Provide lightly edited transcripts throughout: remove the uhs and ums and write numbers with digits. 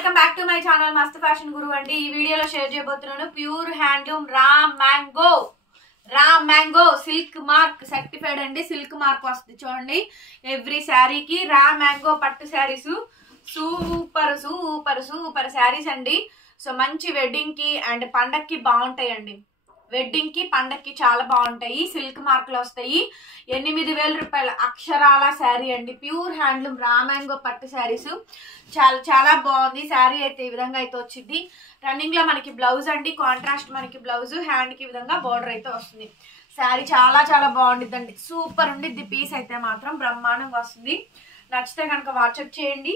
Welcome back to my channel మస్త్ fashion గురు అండి. ఈ వీడియోలో షేర్ చేయబోతున్నాను pure handloom raw mango silk mark certified అండి. సిల్క్ మార్క్ వస్తుంది చూడండి. ఎవ్రీ శారీకి రా మ్యాంగో పట్టు saris super super super saris అండి. సో మంచి వెడ్డింగ్ కి అండ్ పండక్కి బాగుంటాయండి. వెడ్డింగ్ కి పండక్కి చాలా బాగుంటాయి. సిల్క్ మార్కులు వస్తాయి. 8,000 రూపాయల అక్షరాల శారీ అండి. ప్యూర్ హ్యాండ్లూమ్ రా మ్యాంగో పట్టు శారీస్ చాలా చాలా బాగుంది. శారీ అయితే ఈ విధంగా అయితే వచ్చింది. రన్నింగ్ లో మనకి బ్లౌజ్ అండి, కాంట్రాస్ట్ మనకి బ్లౌజ్, హ్యాండ్ కి విధంగా బోర్డర్ అయితే వస్తుంది. శారీ చాలా చాలా బాగుండిద్దండి. సూపర్ ఉండిద్ది. పీస్ అయితే మాత్రం బ్రహ్మాండంగా వస్తుంది. నచ్చితే కనుక వాట్సాప్ చేయండి.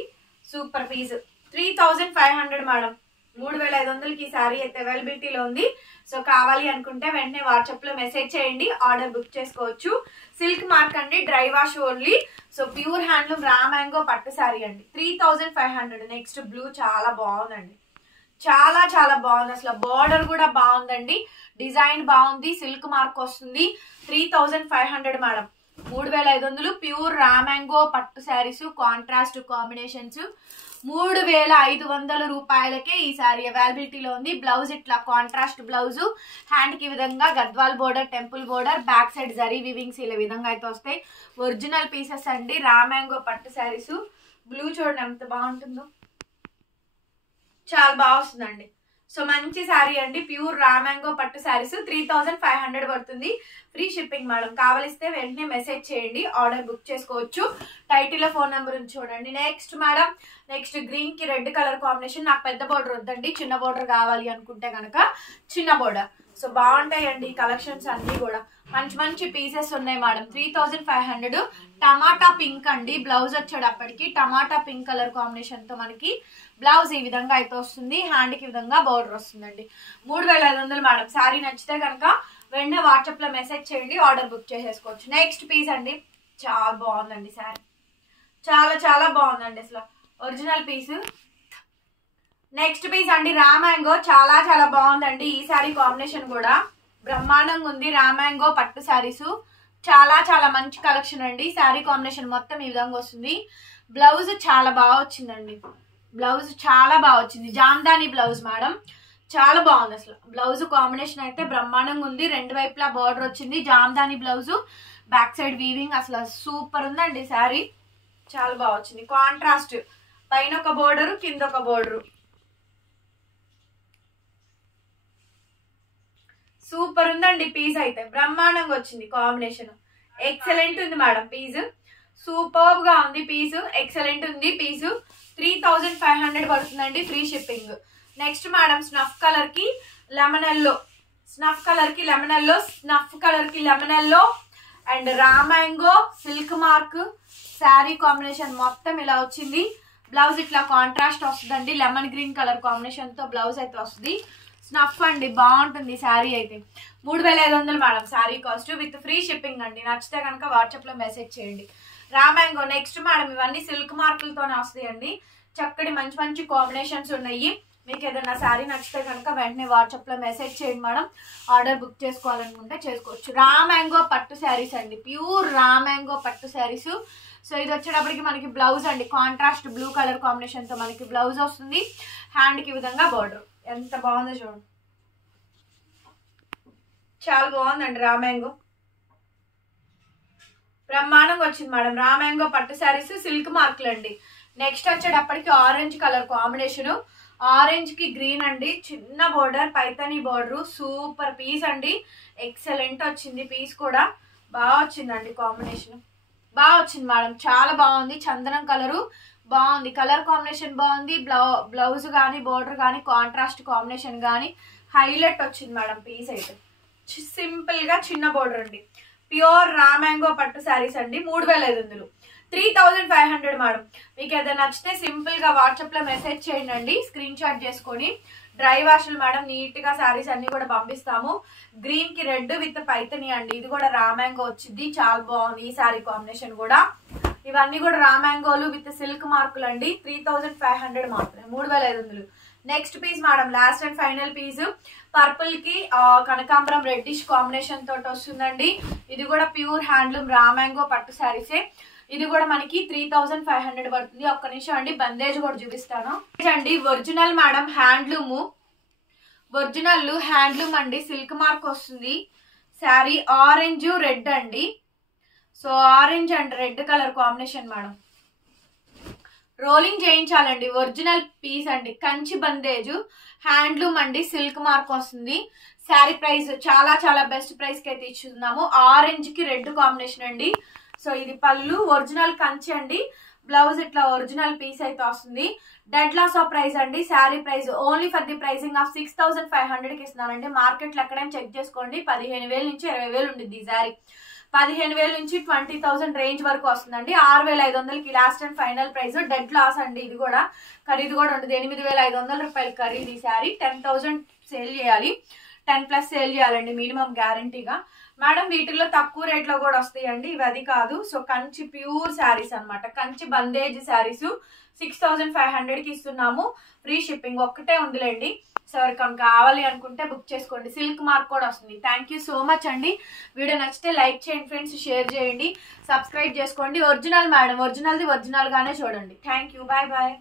Super piece 3,500 madam. 3,500కి శారీ అయితే అవైలబిలిటీలో ఉంది. సో కావాలి అనుకుంటే వెంటనే వాట్సాప్ లో మెసేజ్ చేయండి, ఆర్డర్ బుక్ చేసుకోవచ్చు. సిల్క్ మార్క్ అండి, dry wash only. So pure handloom raw mango పట్టు శారీ అండి. 3,500. నెక్స్ట్ బ్లూ చాలా బాగుందండి, చాలా చాలా బాగుంది. అసలు బార్డర్ కూడా బాగుందండి, డిజైన్ బాగుంది, సిల్క్ మార్క్ వస్తుంది. 3,500 మేడం. 3,500 ప్యూర్ రా మ్యాంగో పట్టు శారీస్, కాంట్రాస్ట్ కాంబినేషన్స్. 3,500 రూపాయలకే ఈ శారీ అవైలబిలిటీలో ఉంది. బ్లౌజ్ ఇట్లా కాంట్రాస్ట్ బ్లౌజ్, హ్యాండ్ కి విధంగా Gadwal border, temple border, back side zari weavings ఇలా విధంగా అయితే వస్తాయి. ఒరిజినల్ పీసెస్ అండి. రా మ్యాంగో పట్టు శారీస్. బ్లూ చూడండి ఎంత బాగుంటుందో, చాలా బాగా వస్తుందండి. సో మంచి శారీ అండి. ప్యూర్ రా మ్యాంగో పట్టు శారీస్ 3,500 పడుతుంది. Free shipping madam. కావలిస్తే వెంటనే మెసేజ్ చేయండి, ఆర్డర్ బుక్ చేసుకోవచ్చు. టైటిల్ లో ఫోన్ నెంబర్ ఉంది చూడండి. నెక్స్ట్ మేడం, నెక్స్ట్ గ్రీన్ కి రెడ్ కలర్ కాంబినేషన్. నాకు పెద్ద బోర్డర్ వద్దండి, చిన్న బోర్డర్ కావాలి అనుకుంటే కనుక చిన్న బోర్డర్. సో బాగుంటాయండి కలెక్షన్స్ అన్ని కూడా. మంచి మంచి పీసెస్ ఉన్నాయి మేడం. 3,500. టమాటా పింక్ అండి. బ్లౌజ్ వచ్చేటప్పటికి టమాటా పింక్ కలర్ కాంబినేషన్ తో మనకి బ్లౌజ్ ఈ విధంగా అయితే వస్తుంది. హ్యాండ్ కి విధంగా బోర్డర్ వస్తుందండి. 3,500 మేడం. శారీ నచ్చితే కనుక వెంటనే వాట్సాప్ లో మెసేజ్ చేయండి, ఆర్డర్ బుక్ చేసేసుకోవచ్చు. నెక్స్ట్ పీస్ అండి, చాలా బాగుందండి శారీ, చాలా చాలా బాగుందండి. అసలు ఒరిజినల్ పీస్. నెక్స్ట్ పీస్ అండి, రా మ్యాంగో. చాలా చాలా బాగుందండి. ఈ శారీ కాంబినేషన్ కూడా బ్రహ్మాండంగా ఉంది. రా మ్యాంగో పట్టు శారీస్ చాలా చాలా మంచి కలెక్షన్ అండి. శారీ కాంబినేషన్ మొత్తం ఈ విధంగా వస్తుంది. బ్లౌజ్ చాలా బాగా వచ్చిందండి. బ్లౌజ్ చాలా బాగా వచ్చింది. జామ్దాని బ్లౌజ్ మేడం, చాలా బాగుంది. అసలు బ్లౌజ్ కాంబినేషన్ అయితే బ్రహ్మాండంగా ఉంది. రెండు వైపులా బార్డర్ వచ్చింది. Jamdani blouse, back side weaving. అసలు సూపర్ ఉందండి శారీ, చాలా బాగా వచ్చింది. కాంట్రాస్ట్ పైన ఒక బోర్డరు, కింద ఒక బోర్డరు. సూపర్ ఉందండి పీస్ అయితే. బ్రహ్మాండంగా వచ్చింది కాంబినేషన్. ఎక్సలెంట్ ఉంది మేడం పీస్. సూపర్ గా ఉంది పీస్. ఎక్సలెంట్ ఉంది పీస్. 3,500 పడుతుందండి. Free shipping. Next madam, snuff colour కి లెమన్ ఎల్లో, స్నఫ్ కలర్ కి లెమన్ ఎల్లో, స్నఫ్ కలర్ కి lemon yellow and raw mango silk mark sari combination మొత్తం ఇలా వచ్చింది. బ్లౌజ్ ఇట్లా కాంట్రాస్ట్ వస్తుందండి. లెమన్ గ్రీన్ కలర్ కాంబినేషన్ తో బ్లౌజ్ అయితే వస్తుంది. స్నఫ్ అండి, బాగుంటుంది శారీ అయితే. 3,500 madam sari cost with free shipping అండి. నచ్చితే కనుక వాట్సాప్ లో మెసేజ్ చేయండి. Raw mango. నెక్స్ట్ మేడం, ఇవన్నీ సిల్క్ మార్కులతోనే వస్తాయండి. చక్కటి మంచి మంచి కాంబినేషన్స్ ఉన్నాయి. మీకు ఏదైనా శారీ నచ్చితే కనుక వెంటనే వాట్సాప్ లో మెసేజ్ చేయండి మేడం, ఆర్డర్ బుక్ చేసుకోవాలనుకుంటే చేసుకోవచ్చు. రా మ్యాంగో పట్టు శారీస్ అండి. ప్యూర్ రా మ్యాంగో పట్టు శారీస్. సో ఇది వచ్చేటప్పటికి మనకి బ్లౌజ్ అండి, కాంట్రాస్ట్ బ్లూ కలర్ కాంబినేషన్ తో మనకి బ్లౌజ్ వస్తుంది. హ్యాండ్ కి విధంగా బార్డర్. ఎంత బాగుందో చూడండి, చాలా బాగుందండి. రా మ్యాంగో బ్రహ్మాండంగా వచ్చింది మేడం. రా మ్యాంగో పట్టు శారీస్ సిల్క్ మార్కులు అండి. నెక్స్ట్ వచ్చేటప్పటికి ఆరెంజ్ కలర్ కాంబినేషన్. ఆరెంజ్ కి గ్రీన్ అండి. చిన్న border, Paithani border. Super piece అండి. ఎక్సలెంట్ వచ్చింది పీస్ కూడా. బాగా వచ్చిందండి కాంబినేషన్, బాగా వచ్చింది మేడం. చాలా బాగుంది. చందనం కలరు బాగుంది. కలర్ కాంబినేషన్ బాగుంది. బ్లౌజ్ కానీ బోర్డర్ కానీ కాంట్రాస్ట్ కాంబినేషన్ కానీ హైలైట్ వచ్చింది మేడం. పీస్ అయితే సింపుల్ గా చిన్న బోర్డర్ అండి. ప్యూర్ రా మ్యాంగో పట్టు శారీస్ అండి. 3,500. 3,500 మేడం. మీకు ఏదైనా నచ్చితే సింపుల్ గా వాట్సాప్ లో మెసేజ్ చేయండి, స్క్రీన్ షాట్ చేసుకొని. డ్రై వాష్లు మేడం, నీట్ గా శారీస్ అన్ని కూడా పంపిస్తాము. గ్రీన్ కి రెడ్ విత్ పైతని అండి. ఇది కూడా రా మ్యాంగో వచ్చింది. చాలా బాగుంది ఈ శారీ కాంబినేషన్ కూడా. ఇవన్నీ కూడా రా మ్యాంగోలు విత్ సిల్క్ మార్కులు అండి. 3,500 మాత్రమే. 3,500. Next piece madam, last and final piece. Purple కి కనకాంబరం రెడ్డిష్ కాంబినేషన్ తోటి వస్తుందండి. ఇది కూడా ప్యూర్ హ్యాండ్లూమ్ రా మ్యాంగో పట్టు శారీసే. ఇది కూడా మనకి 3500 పడుతుంది. ఒక్క నిమిషం అండి, బందేజ్ కూడా చూపిస్తాను అండి. Original madam handloom, original handloom అండి. సిల్క్ మార్క్ వస్తుంది. శారీ ఆరెంజ్ రెడ్ అండి. So orange and red colour combination madam. Rolling చేయించాలండి. ఒరిజినల్ పీస్ అండి. కంచి బందేజ్ హ్యాండ్లూమ్ అండి. సిల్క్ మార్క్ వస్తుంది. శారీ ప్రైస్ చాలా చాలా బెస్ట్ ప్రైస్ కి అయితే ఇచ్చుతున్నాము. ఆరెంజ్ కి రెడ్ కాంబినేషన్ అండి. సో ఇది పళ్ళు, ఒరిజినల్ కంచి అండి. బ్లౌజ్ ఇట్లా ఒరిజినల్ పీస్ అయితే వస్తుంది. డెడ్ లాస్ ఆఫ్ ప్రైస్ అండి. Sari price only for the pricing of 6500 కి ఇస్తున్నానండి. మార్కెట్ లో ఎక్కడైనా చెక్ చేసుకోండి, 15000 నుంచి 20000 ఉండిద్ది ఈ శారీ. 15000 నుంచి 20,000 రేంజ్ వరకు వస్తుందండి. 6500కి last and final price. Dead loss అండి. ఇది కూడా ఖరీదు కూడా ఉంటుంది. 8500 రూపాయలు ఖరీదు ఈ శారీ. 10,000 సేల్ చేయాలి, 10+ సేల్ చేయాలండి మినిమం గ్యారంటీగా. మేడం వీటిల్లో తక్కువ రేట్ లో కూడా వస్తాయండి, ఇవి అది కాదు. సో కంచి ప్యూర్ శారీస్ అనమాట. కంచి బందేజ్ శారీస్ 6500కి ఇస్తున్నాము. ఫ్రీ షిప్పింగ్ ఒక్కటే ఉందిలేండి. సో ఎవరికైనా కావాలి అనుకుంటే బుక్ చేసుకోండి. సిల్క్ మార్క్ కూడా వస్తుంది. థ్యాంక్ యూ సో మచ్ అండి. వీడియో నచ్చితే లైక్ చేయండి ఫ్రెండ్స్, షేర్ చేయండి, సబ్స్క్రైబ్ చేసుకోండి. ఒరిజినల్ మేడం, ఒరిజినల్ది ఒరిజినల్ గానే చూడండి. Thank you, bye bye.